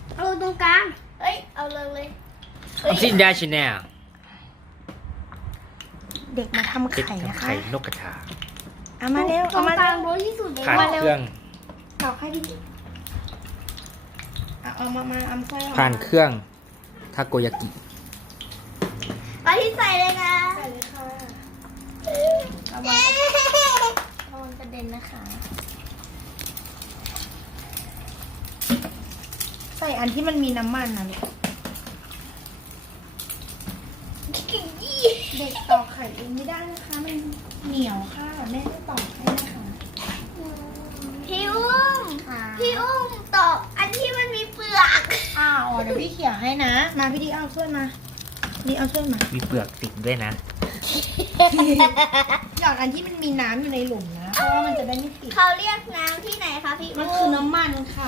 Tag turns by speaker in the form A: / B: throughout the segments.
A: เอาตรงกลางเอ้ยเอาเลย
B: ออมสินดาชแนล
C: เด็กมาทำ
B: เด็ก
C: ไข่นะ
B: ทำ
C: คะ
B: ไข่นกกระทา
C: เอามาเร็ว
A: ตร
C: เอา
A: ง
C: มาก เร็
A: ลาง
C: ว
A: โบที่สุดเลย
B: ผ่านเครื่อง
C: ตอกให้พี่เอามาเอาไส้ออกมา
B: ผ่านเครื่องทาโกยากิ
A: เอาที่ใส่เลยนะ
C: ใส่เลยค่ะเอามาระวังกระเด็นนะคะ ใส่อันที่มันมีน้ำมันนะลูกเด็กตอกไข่เองไม่ได้นะคะ มันเหนียวค่ะแม่ไม่ตอกให้นะคะ
A: พี่อุ้มพี่อุ้มตอกอันที่มันมีเปลือก
C: อ้าวเดี๋ยวพี่เขี่ยให้นะ มาพี่ดีเอาช่วยมานี่เอาช่วยมา
B: มีเปลือกติดด้วยนะ
C: หยอดอันที่มันมีน้ำอยู่ในหลุมนะ เพราะว่ามันจะได้ไม่ติด
A: เขาเรียกน้ำที่ไหนคะพี่
C: มัน
A: อุ้
C: คือ
A: ม
C: น้ำมันค่ะ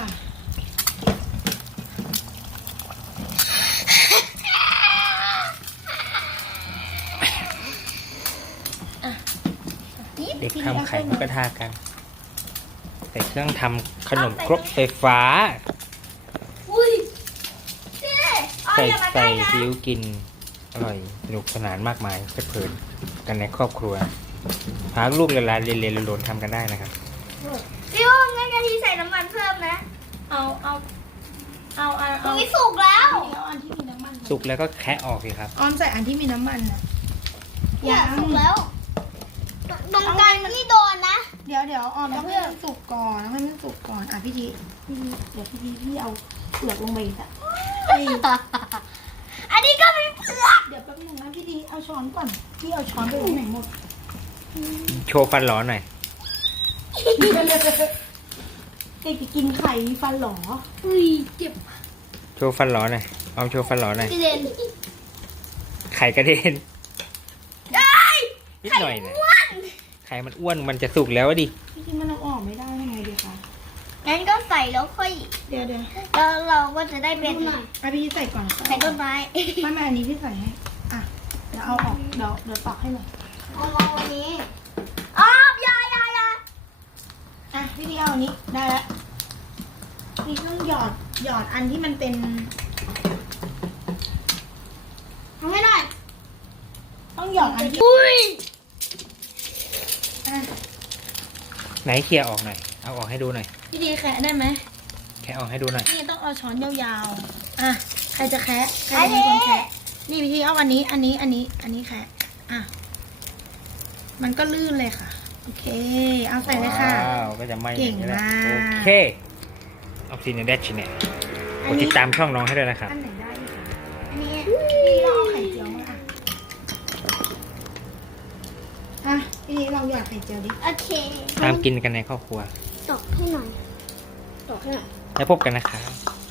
B: เด็กทำไข่นกกระทากันใส่เครื่องทำขนมครกไฟฟ้า
A: อุ้ยพี่เอา
B: ใส่
A: อย่ามาใก
B: ใส่
A: ล้นะ
B: ซีอิ๊วกิน อร่อยสนุกสนานมากมายเพลิดเพลินกันในครอบครัวพาลูกเรียนเรียนโลนทำกันได้นะครับ
A: พี่อุ้มงั้นกะทิใส่น้ำมันเพิ่มนะ
C: เอา
A: อุ้ยสุกแล้ว
C: เอาอันที่มีน้ำมัน
B: สุกแล้วก็แคะออกสิครับ
C: ออมใส่อันที่มีน้ำมันนะ
A: เนี่ยสุกแล้ว ตรงกลางที่โดนนะ
C: เดี๋ยวออมต้องให้มันสุกก่อนต้องให้มันสุกก่อนพี่ทีเดี๋ยวพี่เอาเปลือกลงไปอีกอะเอ้ย
A: อันนี้ก็มีเปลือก
C: เดี๋ยวแป๊บนึงนะพี่ดีเอาช้อนก่อนพี่เอาช้อนไปไว้ไหนหมด
B: โชว์ฟันหลอหน่อย
C: เด็กจะกินไข่มีฟันหรอ
A: อุ้ยเจ็บ
B: โชว์ฟันหลอหน่อยเอาโชว์ฟันหลอหน่อย
A: กระเด็น
B: ไข่กระเด็น
A: ได้
B: นิด
A: ไข่
B: หน่อยนะ
A: อ้วน
B: ไข่มันอ้วนมันจะสุกแล้วอะดิ
C: พี่ทีมันเอาออกไม่ได้ยังไงดีคะ
A: งั้นก็ใส่แล้วค่อย
C: เดี๋ยว
A: แล้วเราก็จะได้เป็น
C: อ่ะพี่ใส่ก่อน
A: ไข่ต้นไม้
C: ไม่อันนี้พี่ใส่ให้อ่ะเดี๋ยวเอาออกเดี๋ยวตอกให้หน่อย
A: เอาอันนี้อ้าวยา
C: อ่ะพี่ดีเอาอันนี้ได้แล้วพี่ต้องหยอดอันที่มันเป็น
A: ทำให้หน่อย
C: ต้องหยอดอันที่
A: อุ้ย
C: อ่ะ
B: ไหนเคลียร์ออกหน่อยเอาออกให้ดูหน่อย
C: พี่ดีแคะได้ไหม
B: แค่ออกให้ดูหน่อย
C: นี่ต้องเอาช้อนยาวๆอ่ะใครจะแคะใครจะเป็นคนแคะนี่พี่ดีเอาอันนี้แคะอ่ะมันก็ลื่นเลยค่ะโอเคเอาใส่เลยค่ะ
B: ว้าวก็จะไหม้อย่างนี้แหละ
C: เก่งมาก
B: โอเคออฟซินเดชเนี่ยกดติดตามช่องน้องให้ด้วยนะครับ
C: อันไหนได้อีกคะ
A: อันนี้
C: พี่ลองเอาไข่เจียวมาอ่ะพี่ดีลองหยอดไข่เจียวดิ
A: โอเค
B: ตามกินกันในครอบครัว
A: ตกให้หน่อยตกให้หน่อย
B: แล้วพบกันนะครับ